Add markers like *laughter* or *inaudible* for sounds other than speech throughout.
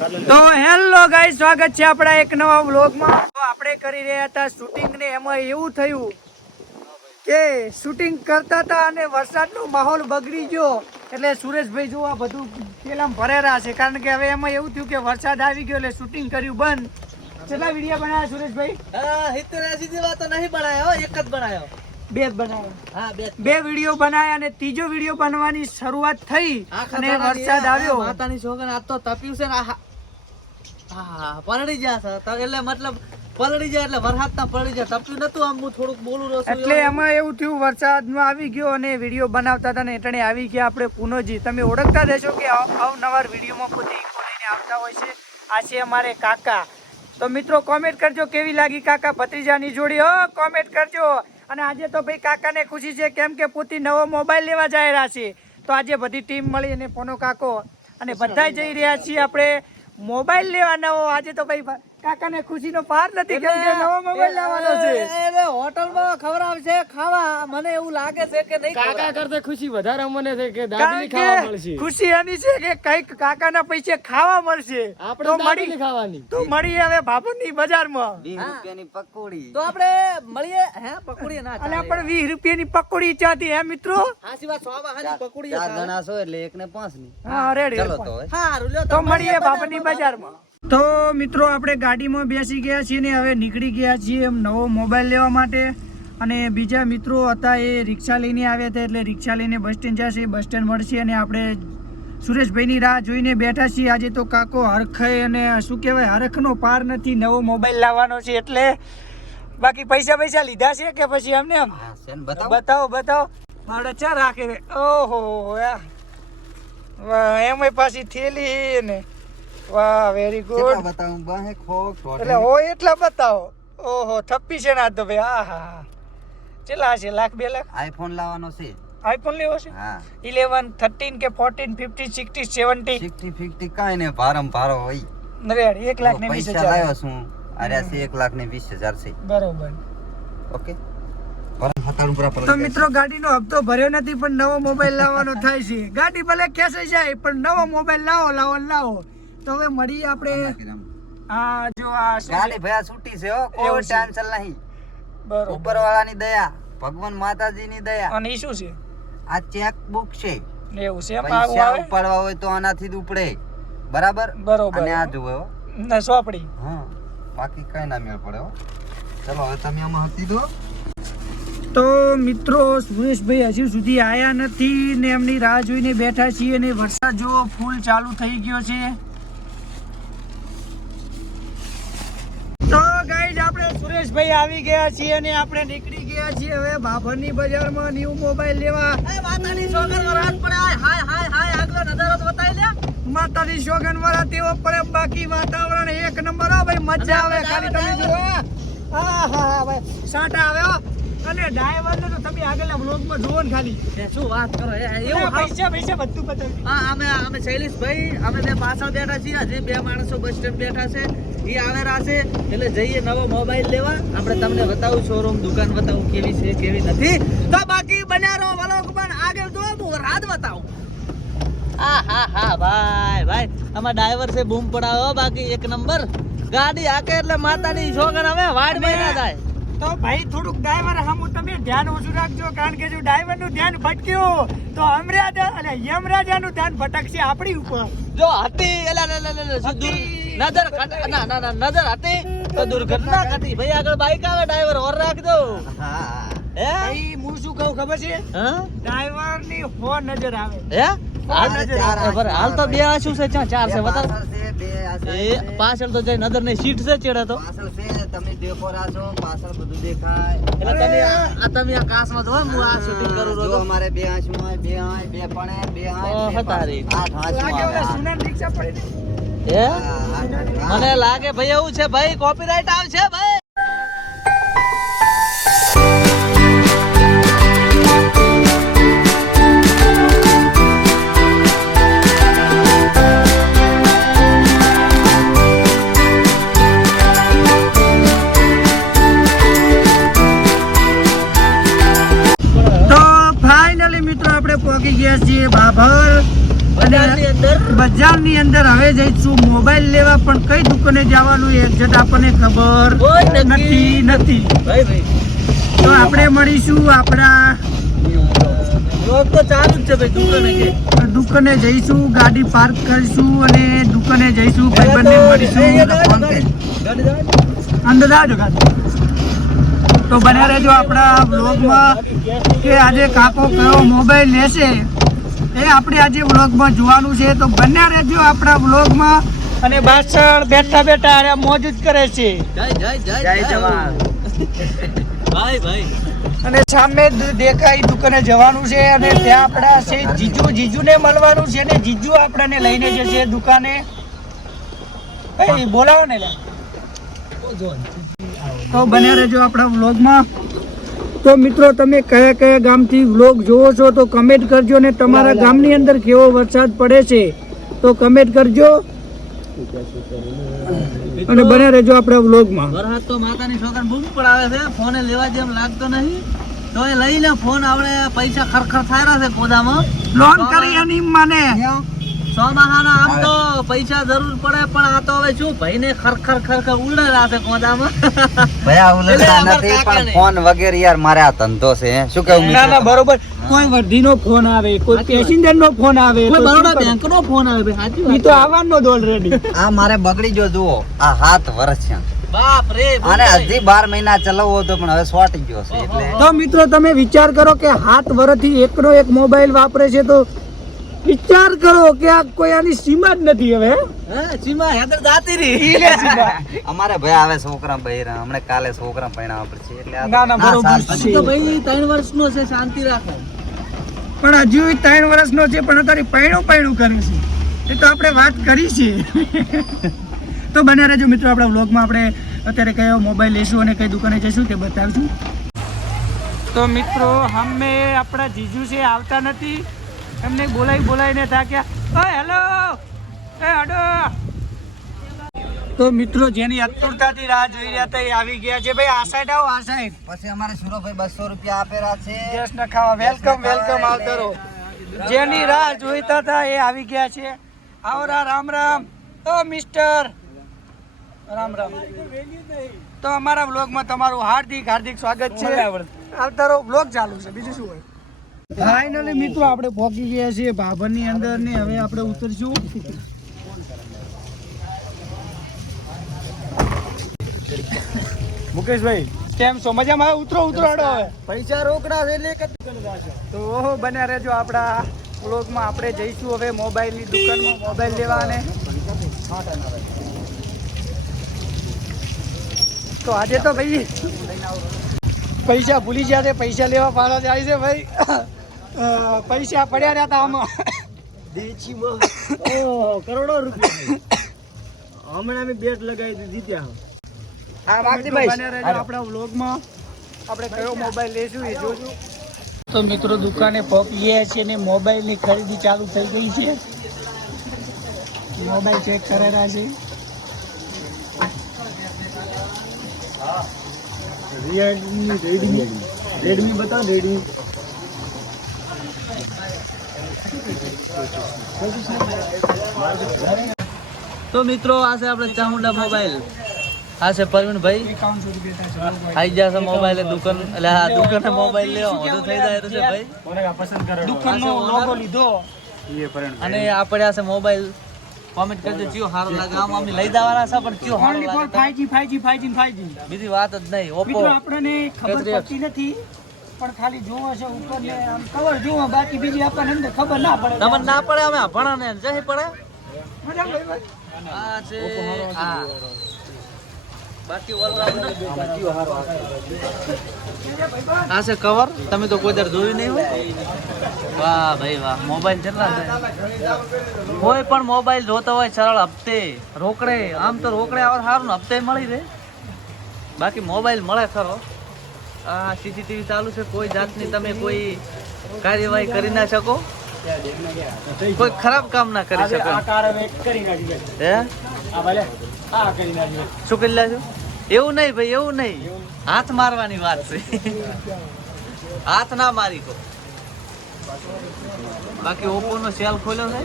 તો hello guys સ્વાગત છે આપણા એક નવા વ્લોગમાં. તો આપણે કરી રહ્યા હતા શૂટિંગ ને એમાં એવું થયું કે શૂટિંગ કરતા હતા અને વરસાદનો માહોલ બગડી ગયો. એટલે સુરેશભાઈ જો આ બધું પેલા ભરેલા છે. કારણ કે હવે એમાં એવું થયું કે વરસાદ આવી ગયો એટલે શૂટિંગ કર્યું બંધ. કેટલા વીડિયો બનાવ્યા સુરેશભાઈ? સિત્તેર એસી જેવા તો નહીં બનાવ્યો એક જ બનાવ્યો બે બનાવ્યા બે વીડિયો બનાવ્યા અને ત્રીજો વીડિયો બનવાની શરૂઆત થઈ અને વરસાદ આવ્યો. માતાની છોકરા આ તો તપ્યું છે હા પલળી છે. એટલે મતલબ પલળી જાય એટલે વરસાદ ના પલળી જાય તપ્યું નતું આમ હું થોડુંક બોલું રહ્યો એટલે એમાં એવું થયું વરસાદમાં આવી ગયો અને વીડિયો બનાવતા હતા ને એટલે આવી ગયા આપણે પુનોજી તમે ઓળખતા રહેશો કે અવ- અવનવાર વિડીયોમાં પોતે ઇકો લઈને આવતા હોય છે. આ છે અમારે કાકા. તો મિત્રો કોમેન્ટ કરજો કેવી લાગી કાકા ભત્રીજાની જોડી. હો કોમેન્ટ કરજો. અને આજે તો ભાઈ કાકાને ખુશી છે કેમ કે પોતે નવો મોબાઈલ લેવા જઈ રહ્યા છે. તો આજે બધી ટીમ મળી અને પોનો કાકો. અને બધા જઈ રહ્યા છીએ આપણે. મોબાઈલ લેવાના હો આજે તો ભાઈ કાકાને ખુશીનો પાર નથી કેમ કે નવો મોબાઈલ લેવાનો છે. એટલે હોટલમાં ખવડાવશે ખાવા. મને એવું લાગે છે કે નહીં કાકા. કરતા ખુશી વધારે મને છે કે દાબેલી ખાવા મળશે. ખુશી એની છે કે કંઈક કાકાના પૈસે ખાવા મળશે. આપણે દાબેલી મળી ખાવાની. તો મળી હવે બાપુની બજારમાં. તો આપણે મળીએ હે પકોડી ના અને ચાલે. આપણે વીસ રૂપિયાની પકોડી ચાતી હે મિત્રો? હાસી વાત સો વાહાની પકોડી ચાર. જણા છો એટલે એક ને પાંચની હા રેડી ચલો તો. હારું લ્યો તો મળીએ બાપુની બજારમાં. તો મિત્રો આપણે ગાડીમાં બેસી ગયા છીએ ને હવે નીકળી ગયા છીએ એમ નવો મોબાઈલ લેવા માટે. અને બીજા મિત્રો હતા એ રિક્ષા લઈને આવ્યા હતા એટલે રિક્ષા લઈને બસ સ્ટેન્ડ જશે બસ સ્ટેન્ડ મળશે અને આપણે સુરેશભાઈની રાહ જોઈને બેઠા છીએ. આજે તો કાકો હરખે અને શું કહેવાય હરખનો પાર નથી નવો મોબાઈલ લાવવાનો છે એટલે બાકી પૈસા પૈસા લીધા છે કે પછી અમને એમ? બતાવો. બતાવો બતાવો. ચા રાખે ઓહો એમ પાછી થેલી ને. વાહ વેરી ગુડ બતાવું? બાહે ખોખ એટલે હોય એટલા બતાવો. ઓહો થપ્પી છે ના તો ભાઈ. આહા હા કેટલા છે? લાખ બે લાખ? આઈફોન લાવવાનો છે. આઈફોન લેવો છે? હા. ઇલેવન થર્ટીન કે fourteen fifty sixty seventy fifty fifty કાંઈ ને ભારમ ભારો હોય નરે એક લાખ ને વીસ પૈસા હજાર. લાવ્યો છું. અરે છે એક લાખ ને વીસ હજાર છે. બરોબર. ઓકે. તો મિત્રો ગાડીનો હપ્તો ભર્યો નથી પણ નવો મોબાઈલ લાવવાનો થાય છે. ગાડી ભલે ખેંચાઈ જાય પણ નવો મોબાઈલ લાવો લાવો લાવો. તો હવે મળીએ આપણે. આ જો આ ગાલી? ભયા છૂટી છે હો કોઈ ટેન્શન નહીં. બરોબર. ઉપરવાળાની દયા ભગવાન માતાજીની દયા. અને શું છે? આ ચેક બુક છે. એવું છે પૈસા ઉપાડવા હોય તો આનાથી ઉપડે. બરાબર? બરોબર. અને આ જુઓ ને સોપડી. હા બાકી કઈ ના મેળ પડે હો. ચલો હવે તમે આમાં હતી દો. તો મિત્રો સુરેશભાઈ હજુ સુધી આયા નથી ને એમની રાહ જોઈને બેઠા છીએ ને વરસાદ જો ફૂલ ચાલુ થઈ ગયો છે તો ગાઈઝ સુરેશભાઈ આવી ગયા છીએ અને આપણે નીકળી ગયા છીએ હવે બાભરની બજારમાં ન્યૂ મોબાઈલ લેવા. એ માતાની સોગન વરાત પડે હાય હાય હાય હાય આગલો નજારો તો બતાવી લે. માતાની સોગન વરાત એવો પડે બાકી વાતાવરણ એક નંબર. હો ભાઈ મજા આવે ખાલી તમે જુઓ હા. હા ભાઈ સાટા આવે હો. અને ડ્રાઈવર ને તો તમે આગળના બ્લોગમાં જોવો ને ખાલી. શું વાત કરો એવું પૈસા પૈસા બધું બતાવી હા અમે અમે શૈલેષભાઈ અમે બે પાછળ બેઠા છીએ. હજી બે માણસો બસ સ્ટેન્ડ બેઠા છે. એ આવેલા છે. એટલે જઈએ નવો મોબાઈલ લેવા. આપણે તમને બતાવું શોરૂમ દુકાન બતાવું કેવી છે કેવી નથી. તો બાકી બન્યા રહો વલોગ પણ આગળ જો હું રાત બતાવું. હા હા હા ભાઈ ભાઈ. આમાં ડ્રાઈવર છે બૂમ પડાવો. બાકી એક નંબર. ગાડી હાકે એટલે માતાની છોકરા હવે વાડ મહિના થાય. તો ભાઈ થોડુંક ડ્રાઈવર સામું તમે ધ્યાન ઓછું રાખજો કારણ કે જો ડ્રાઈવરનું ધ્યાન ભટક્યું તો અમરાજા અને યમરાજા નું ધ્યાન ભટકશે આપણી ઉપર. જો હતી નજર ના ના ના નજર હતી તો દુર્ઘટના ઘટી. ભાઈ આગળ બાઈક આવે ડ્રાઈવર ઓર રાખજો. હા. હે? શું કહું ખબર છે? હા? ડ્રાઈવરની હો નજર આવે. હે? હાલ તો બે શું છે ચાર છે બતાવ. પાછળ તો જઈ નજરની સીટ છે ચેડે તો. પાછળ છે. દેખોરા છો પાછળ બધું દેખાય. એટલે તમે આ- તમે આકાશમાં કાસમાં જો હું આ શૂટિંગ કરું રહ્યો છું અમારે બે આંચમાં બે આંય બે પણ બે આંચ તારી. આઠ રિક્ષા પડી. મને લાગે ભાઈ એવું છે ભાઈ કોપીરાઈટ આવશે ભાઈ. બજારની અંદર અંદર હવે જઈશું મોબાઈલ લેવા પણ કઈ દુકાને જવાનું એક્ઝેક્ટ આપણને ખબર નથી નથી. તો આપણે મળીશું આપણા દુકાને જઈશું ગાડી પાર્ક કરીશું અને દુકાને જઈશું. ભાઈબંધને મળીશું. અંદર આવજો તો બન્યા રહેજો આપણા બ્લોગમાં કે આજે કાકો કયો મોબાઈલ લેશે? એ આપણે આજે વ્લોગમાં જોવાનું છે. તો બન્યા રહેજો આપણા વ્લોગમાં. અને પાછળ બેઠા બેઠા અરે મોજ જ કરે છે. જય જય જય જય. જવાન. ભાઈ ભાઈ. અને સામે દેખાય દુકાને જવાનું છે અને ત્યાં આપણા છે જીજુ. જીજુને મળવાનું છે ને જીજુ આપણને લઈને જશે દુકાને. ભાઈ બોલાવો ને તો બન્યા રહેજો આપણા વ્લોગમાં. તો મિત્રો તમે કયા કયા ગામથી વ્લોગ જોવો છો તો કમેન્ટ કરજો ને તમારા ગામની અંદર કેવો વરસાદ પડે છે તો કમેન્ટ કરજો. અને બને રહેજો આપણા વ્લોગમાં વરસાદ તો માતાની છોકરા બૂમ પડાવે છે. ફોને લેવા જેમ લાગતો નહીં. તો એ લઈ લે ફોન આપણે પૈસા ખરખર થાય છે કોદામાં. લોન કરી અને મને. ચોમાસાના આમ તો પૈસા જરૂર પડે પણ આ તો હવે શું ભાઈને ખરખર ખરખર ઉડાડ્યા છે કોદામાં ભયા એટલે નથી પણ ફોન વગેરે યાર મારે આ ધંધો છે શું કેવું ના ના બરોબર. કોઈ વર્ધીનો ફોન આવે કોઈ સાચી વાત. પેસેન્જર નો ફોન આવે કોઈ બરોડા કરું? ફોન આવે ભાઈ સાચી વાત. તો આવવાનો જ ઓલરેડી આ મારે બગડી ગયો જુઓ આ હાથ વર્ષ છે. બાપ રે અને હજી બાર મહિના ચલાવવો હતો પણ હવે સોટી ગયો છે એટલે તો મિત્રો તમે વિચાર કરો કે હાથ વર્ષથી એકનો એક મોબાઈલ વાપરે છે તો વિચાર કરો કે આ કોઈ આની સીમા જ નથી હવે સીમા હેદર જાતી રહી. અમારે ભાઈ આવે છોકરા બૈરા હમણાં કાલે છોકરા પૈણા પડશે એટલે ના, ના, બરોબર તો ભાઈ ત્રણ વર્ષનો છે શાંતિ રાખો. પણ હજુ ત્રણ વર્ષનો છે પણ અત્યારે પૈણું પૈણું કરે છે. એ તો આપણે વાત કરી છે. *laughs* તો બને રહેજો મિત્રો આપણા વ્લોગમાં આપણે અત્યારે કયો મોબાઈલ લેશું અને કઈ દુકાને જઈશું તે બતાવીશું. તો મિત્રો અમે આપણા જીજુ છે આવતા નથી. એમને બોલાવી બોલાવીને થાક્યા. હેલો એ હડો! તો મિત્રો જેની અતુરતાથી રાહ જોઈ રહ્યા હતા એ આવી ગયા છે. ભાઈ આ સાઈડ આવો આ સાઈડ પછી અમારે સુરોભાઈ બસો રૂપિયા આપેલા છે. દેશ ના ખાવા. વેલકમ વેલકમ આવતો રહો જેની રાહ જોઈતા હતા એ આવી ગયા છે. આવરા રામ રામ. ઓ મિસ્ટર રામ રામ. તો અમારા વ્લોગમાં તમારું હાર્દિક હાર્દિક સ્વાગત છે. આવતા રહો વ્લોગ ચાલુ છે. બીજું શું હોય? ફાઇનલી મિત્રો આપણે પહોંચી ગયા છીએ ભાભરની અંદર ને હવે આપણે ઉતરશું. મુકેશભાઈ. કેમ છો? મજામાં? ઉતરો ઉતરો હડો હવે. પૈસા રોકડા છે એટલે તો ઓહો બન્યા રહેજો આપણા વ્લોગમાં આપણે જઈશું હવે મોબાઈલની દુકાનમાં મોબાઈલ લેવા અને તો આજે તો ભાઈ પૈસા ભૂલી ગયા છે પૈસા લેવા પાડવા જાય છે ભાઈ. પૈસા પડ્યા રહ્યા હતા આમાં કરોડો રૂપિયા હમણાં અમે બેટ લગાવી દીધી હા બન્યા રહેજો આપણા વ્લોગમાં. આપણે કયો મોબાઈલ લેશું એ જોજો. તો મિત્રો દુકાને પહોંચીએ છીએ ને મોબાઈલની ખરીદી ચાલુ થઈ ગઈ છે. મોબાઈલ ચેક કરેલા છે. રેડમી બતાવો રેડમી તો મિત્રો આ છે આપણે ચામુંડા મોબાઈલ. હા છે પરવીનભાઈ આઈ ગયા છે મોબાઈલ દુકાન. એટલે હા દુકાને મોબાઈલ લેવા મોટું થઈ જાય છે ભાઈ. દુકાનનો લોગો લીધો. અને આપણે આ છે મોબાઈલ. કોમેન્ટ કરજો ચિયો સારો લાગે. આમ અમે લઈ જવાના છે પણ ચિયો લાગે જી ફાઈવ જી ફાઈવ જી બીજી વાત જ નહીં. ઓપ્પો મિત્રો આપણને ખબર પડતી નથી પણ ખાલી જોવો છે ઉપર ને આમ કવર જોવો બાકી બીજી આપણને અંદર ખબર ના પડે. તમને ના પડે અમે ભણા ને જઈ પડે? આ છે આ. બાકી આ છે કવર તમે તો કોઈ દર જોયું નહીં હોય. વાહ ભાઈ વાહ મોબાઈલ કેટલા કોઈ પણ મોબાઈલ જોતો હોય સરળ હપ્તે રોકડે. આમ તો રોકડે આવે સારું ને હપ્તે મળી રહે. બાકી મોબાઈલ મળે ખરો. આ સીસીટીવી ચાલુ છે કોઈ જાતની તમે કોઈ કાર્યવાહી કરી ના શકો. કોઈ ખરાબ કામ ના કરી શકો હે? આ ભલે આ કરી નાખી શું કરી છો? એવું નહીં ભાઈ એવું નહીં. હાથ મારવાની વાત છે. હાથ ના મારી કો બાકી ઓપ્પો નો સેલ ખોલ્યો છે.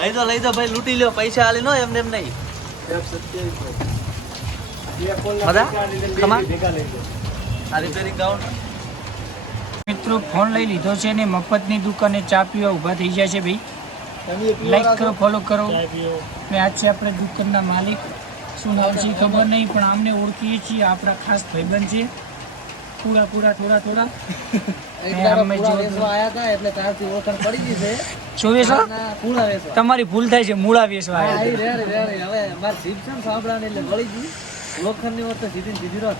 લઈ દો લઈ દો ભાઈ લૂંટી લ્યો પૈસા આલી નો એમને એમ નહીં. મજા? ખમા? આ રિપેરિંગ કાઉન્ટ મિત્રો ફોન લઈ લીધો છે ને મફતની દુકાને ચા પીવા ઊભા થઈ જાય છે ભાઈ. લાઈક કરો ફોલો કરો. ને આજ છે આપણે દુકાનના માલિક. શું નામ છે ખબર નહીં પણ આમને ઓળખીએ છીએ. આપણા ખાસ ભાઈબંધ છે. પૂરા પૂરા થોડા થોડા. તમારી ભૂલ થાય છે મૂળા વેચવા લોખંડની સીધી સીધી.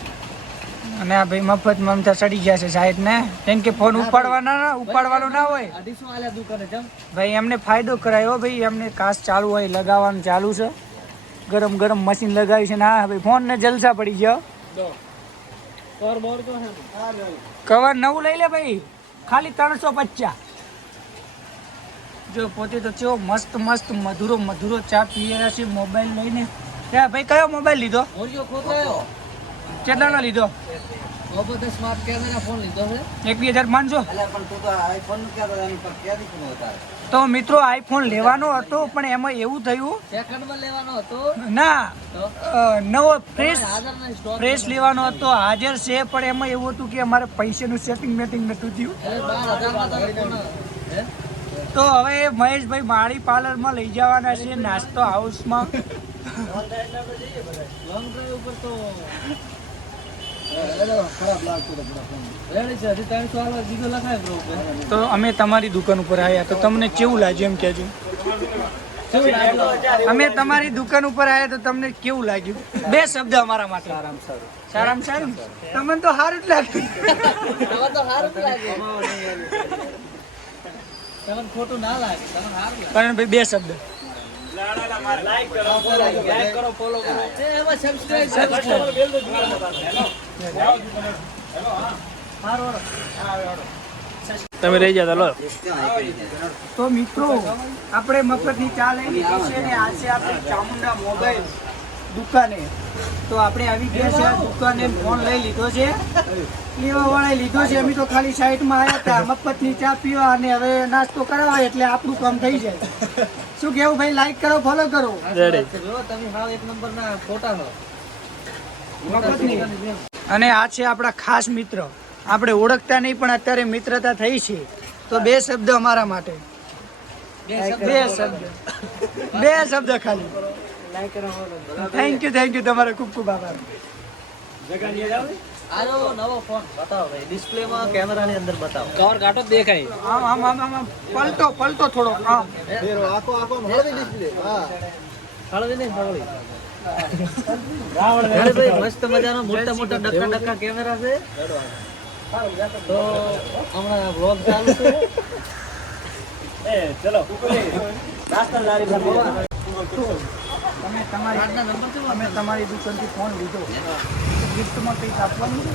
અને આ ભાઈ મફત મમતા ચડી ગયા છે સાહેબ ને. કેમ કે ફોન ઉપાડવાના ના ઉપાડવાનો ના હોય. અઢીસો આલ્યા દુકાને જમ. ભાઈ એમને ફાયદો કરાયો ભાઈ એમને કાસ ચાલુ હોય લગાવવાનું ચાલુ છે. ગરમ ગરમ મશીન લગાવ્યું છે ના ભાઈ ફોન ને જલસા પડી ગયો. કવર નવું લઈ લે ભાઈ ખાલી ત્રણસો પચાસ જો પોતે તો ચેવો મસ્ત મસ્ત મધુરો મધુરો ચા પીએ છે મોબાઈલ લઈને. ત્યાં ભાઈ કયો મોબાઈલ લીધો? મોરિયો ખોતરાયો કેટલાનો લીધો? તો ક્યાં મિત્રો આઈફોન લેવાનો હતો પણ એમાં એવું થયું. સેકન્ડમાં લેવાનો હતો? ના નવો ફ્રેશ ફ્રેશ લેવાનો હતો હાજર છે પણ એમાં એવું હતું કે અમારે પૈસાનું સેટિંગ મેટિંગ નતું થયું? તો હવે મહેશભાઈ માળી પાર્લરમાં લઈ જવાના છે નાસ્તો હાઉસમાં લોંગ ડ્રાઈવ ઉપર તો અમે તમારી દુકાન ઉપર આવ્યા તો તમને કેવું લાગ્યું એમ કેજો અમે તમારી દુકાન ઉપર આવ્યા તો તમને કેવું લાગ્યું? બે શબ્દ અમારા માટે. આરામ સારું સારામાં સારું? તમને તો સારું જ લાગ્યું. ખોટું ના લાગે સારું બે શબ્દ. તમે રહી જતા લો તો મિત્રો, આપણે મફતની ચા લઈ છે ને આજે આપણે ચામુંડા મોબાઈલ દુકાને. તો આપણે આવી ગયા છે દુકાને ફોન લઈ લીધો છે. લેવા વાળા લીધો છે, અમે તો ખાલી સાઈડમાં આવ્યા હતા. મફતની ચા પીવા અને હવે નાસ્તો કરાવાય એટલે આપણું કામ થઈ જાય. શું કેવું ભાઈ? લાઈક કરો ફોલો કરો. તમે હાવ એક નંબરના ફોટા હો. અને આ છે આપણા ખાસ મિત્ર. આપણે ઓળખતા નહીં પણ અત્યારે મિત્રતા થઈ છે. તો બે શબ્દ અમારા માટે. બે શબ્દ બે શબ્દ. ખાલી. થેન્ક યુ થેન્ક યુ તમારો ખૂબ ખૂબ આભાર. આનો નવો ફોન બતાવો ભાઈ ડિસ્પ્લેમાં કેમેરાની અંદર બતાવો. કવર કાઢો દેખાય. આમ આમ આમ આમ. પલટો પલટો થોડો. આમ. આખો આખો હળવી ડિસ્પ્લે હા. હળવી નહીં હળવી. ભાઈ મસ્ત મજાનો મોટા મોટા ડક્કા ડક્કા કેમેરા છે. તો હમણાં vlog ચાલુ છે. તમે તમારી નંબર અમે તમારી દુકાનથી ફોન લીધો. ગિફ્ટમાં કંઈક આપવાનું છે?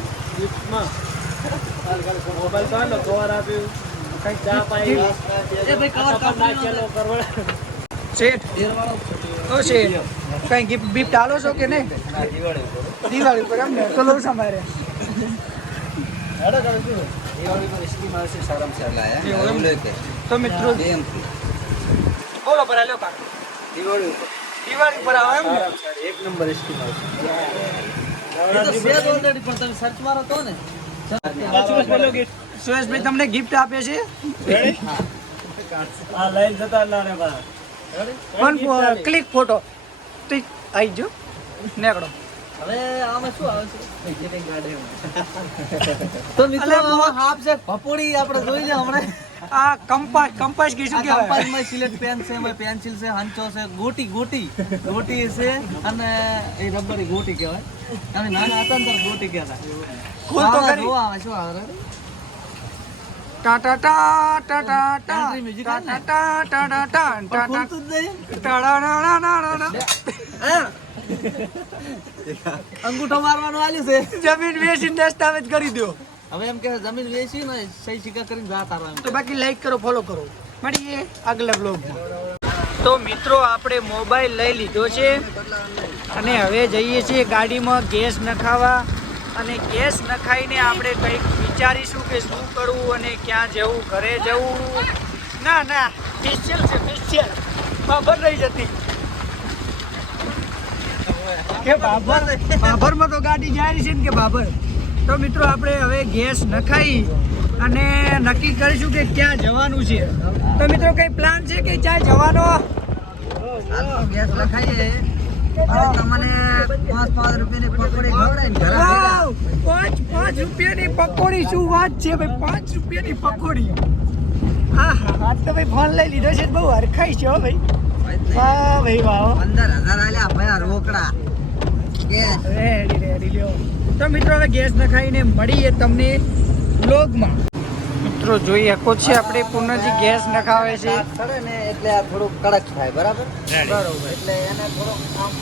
મોબાઈલ તો આનો કવર આપ્યું. કંઈક ચા પાઈ એ ભાઈ કવર નાખેલો કરવડ શેઠ ઓ શેઠ કઈ ગિફ્ટ બિફ્ટ આલો છો કે નહીં? દિવાળી ઉપર એમ ને તો લઉં પર કે તો મિત્રો બોલો પર કાકા. દિવાળી ઉપર. દિવાળી પર આવે એમ એક નંબર સ્કીમ આવશે સુરેશભાઈ તમને ગિફ્ટ આપે છે? પણ ક્લિક ફોટો તો આવી જો નીકળો. હવે આમાં શું આવે છે? તો મિત્રો હાફ છે. ભપોડી આપણે જોઈ લે હમણાં. આ કંપાસ કંપાસ કી આ શું કંપાસમાં સિલેક્ટ પેન છે એમાં પેન્સિલ છે હંચો છે ગોટી ગોટી. ગોટી છે અને એ રબરી ગોટી કહેવાય. તમે નાના હતા ને ત્યારે ખોલ તો આવે શું આવે? ટા ટા ટા ટા ને? અંગૂઠો મારવાનું આલ્યું છે. જમીન વેચીને દસ્તાવેજ કરી દો હવે એમ કે જમીન વેચી ને સહી સિક્કા કરીને જા તારો એમ. તો બાકી લાઈક કરો ફોલો કરો. મળીએ આગલા બ્લોગમાં તો મિત્રો આપણે મોબાઈલ લઈ લીધો છે. અને હવે જઈએ છીએ ગાડીમાં, ગેસ નખાવા. અને ગેસ નખાઈને આપણે કંઈક વિચારીશું કે શું કરવું અને ક્યાં જવું, ઘરે જવું. ના ના ફેશિયલ છે ફેશિયલ બાબર રહી જતી. કે બાબર? બાબરમાં તો ગાડી જાય છે ને કે બાબર? તો મિત્રો, આપણે હવે ગેસ નખાઈ અને નક્કી કરીશું કે ક્યાં જવાનું છે. તો મિત્રો, કઈ પ્લાન છે કે ક્યાં જવાનો? ગેસ લખાઈએ અને તમને પાંચ પાંચ રૂપિયાની પકોડી ખવડાવીને ઘરે પાંચ પાંચ રૂપિયાની પકોડી શું વાત છે ભાઈ? પાંચ રૂપિયાની પકોડી. હા આજ તો ભાઈ ફોન લઈ લીધો છે બહુ હરખાઈ છે હો ભાઈ. વાહ ભાઈ વાહ. પંદર હજાર આલ્યા ભયા રોકડા. રેડી રેડી લ્યો. તો મિત્રો હવે ગેસ નખાઈને મળીએ તમને વ્લોગમાં મિત્રો જોઈ શકો છો આપણે પૂર્ણજી ગેસ નખાવે છે. ચડે ને એટલે આ થોડુંક કડક થાય બરાબર? બરાબર. એટલે એને થોડુંક આમ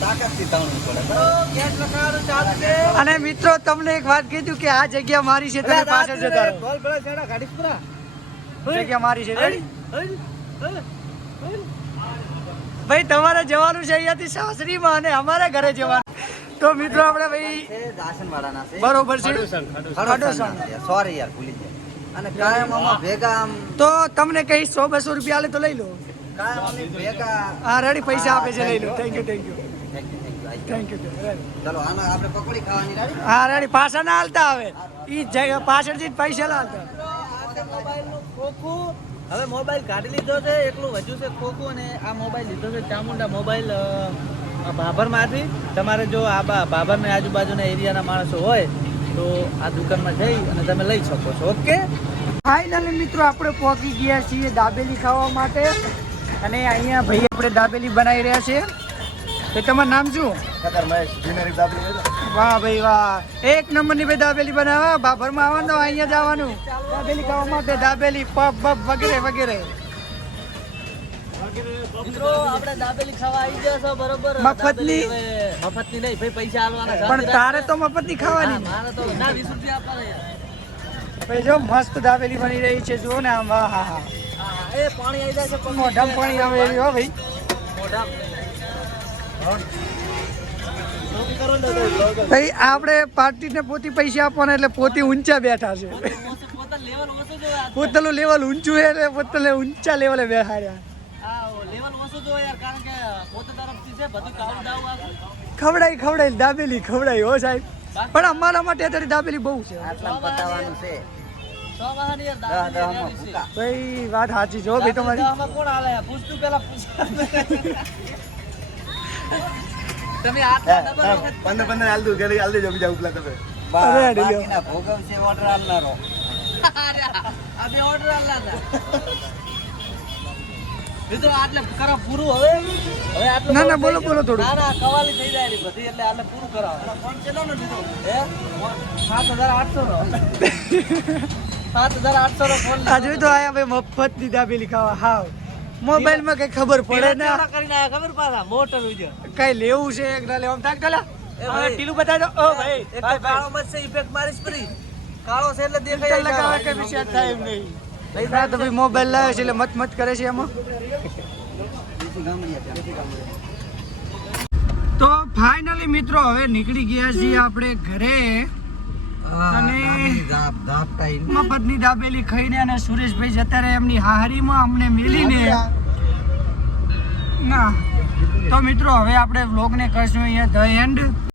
તાકાતથી તળવું પડે બરાબર? ગેસ લખાવાનું ચાલુ છે. અને મિત્રો તમને એક વાત કીધું કે આ જગ્યા મારી છે તમે પાછળ જતા રહો જગ્યા મારી છે. ભાઈ તમારે જવાનું છે અહીંયાથી સાસરીમાં અને અમારા ઘરે જવાનું. તો મિત્રો આપણે ભાઈ દાસનવાડાના છે. બરોબર છે. સોરી યાર ભૂલી ગયા. અને કાયમ આમાં ભેગા આમ તો તમને કઈ સો બસો રૂપિયા આલે તો લઈ લો. કાયમ અમે ભેગા હા રેડી પૈસા આપે છે લઈ લો. Thank you thank you thank you ચલો આનો આપણે પકોડી ખાવાની રાડી હા રેડી પાછા ના હાલતા આવે ઈ જગ્યા પાછળથી જ પૈસા ખોખું. હવે મોબાઈલ કાઢી લીધો છે એટલું વધ્યું છે ખોખું અને આ મોબાઈલ લીધો છે ચામુંડા મોબાઈલ ભાભરમાંથી તમારે જો આ બા ભાભરની આજુબાજુના એરિયાના માણસો હોય તો આ દુકાનમાં જઈ અને તમે લઈ શકો છો ઓકે? ફાઇનલી મિત્રો આપણે પહોંચી ગયા છીએ દાબેલી ખાવા માટે. અને અહીંયા ભાઈ આપણે દાબેલી બનાવી રહ્યા છીએ તો તમારું નામ શું? વાહ ભાઈ વાહ. એક નંબરની ભાઈ દાબેલી બનાવવા. બાભરમાં આવવાનું અહીંયા જવાનું દાબેલી ખાવા માટે દાબેલી પબ પપ વગેરે વગેરે. મિત્રો આપણે દાબેલી ખાવા આવી ગયા બરોબર? મફતની? મફતની નહીં ભાઈ પૈસા આલવાના પણ તારે તો મફતની ખાવાની. મારે તો ના વીસ રૂપિયા આપવાના ભાઈ જો મસ્ત દાબેલી બની રહી છે જુઓ ને આમ હા હા હા. હા, હા, એ પાણી આવી જાય છે મોઢામાં પાણી આવે એવી હો ભાઈ. મોઢામાં. ભાઈ આપણે પાર્ટીને પોતી પૈસા આપવાના એટલે પોતી ઊંચા બેઠા છે. પોતાનું લેવલ ઊંચું છે એટલે પોતાને ઊંચા લેવલે બેહાડ્યા. ખવડાઈ ખવડાઈ દાબેલી ખવડાઈ હો સાહેબ. પણ અમારા માટે અત્યારે દાબેલી બહુ છે. ભાઈ વાત સાચી જો ભાઈ તમારી. *laughs* તમે આટલા પંદર પંદર હાલ દઉં ઘરે હાલ દેજો બીજા ઉપલા તમે. બાકીના ઓર્ડર આટલે કરો પૂરું હવે? હવે આટલું ના, ના, બોલો, બોલો થોડું. ના ના કવાલી થઈ જાય એની બધી એટલે આટલે પૂરું કરાવો ફોન કેટલો ને લીધો હે? સાત હજાર આઠસો નો. *laughs* સાત હજાર આઠસો નો ફોન આ જોયું તો આયા ભાઈ મફત દીધા પેલી ખાવા. હાવ. મોબાઈલમાં કઈ ખબર પડે ને. કરીને આયા ખબર પાછા? મોટર વિડિયો કઈ લેવું છે? એક ના લેવું તાક કલા હવે ટીલું બતાડો. ઓ ભાઈ એક કાળો મત છે ઇફેક્ટ મારીશ ફરી કાળો છે એટલે દેખાય લગાવે. કઈ વિશે થાય એમ નહીં. ના તો ભાઈ મોબાઈલ લાવે છે એટલે મત મત કરે છે એમાં. તો ફાઇનલી મિત્રો હવે નીકળી ગયા છીએ આપણે ઘરે. અને- મફતની દાબેલી ખાઈને અને સુરેશભાઈ જતા રહ્યા એમની હારીમાં અમને મેલીને ના. તો મિત્રો હવે આપણે વ્લોગને કરશું અહીંયા ધ એન્ડ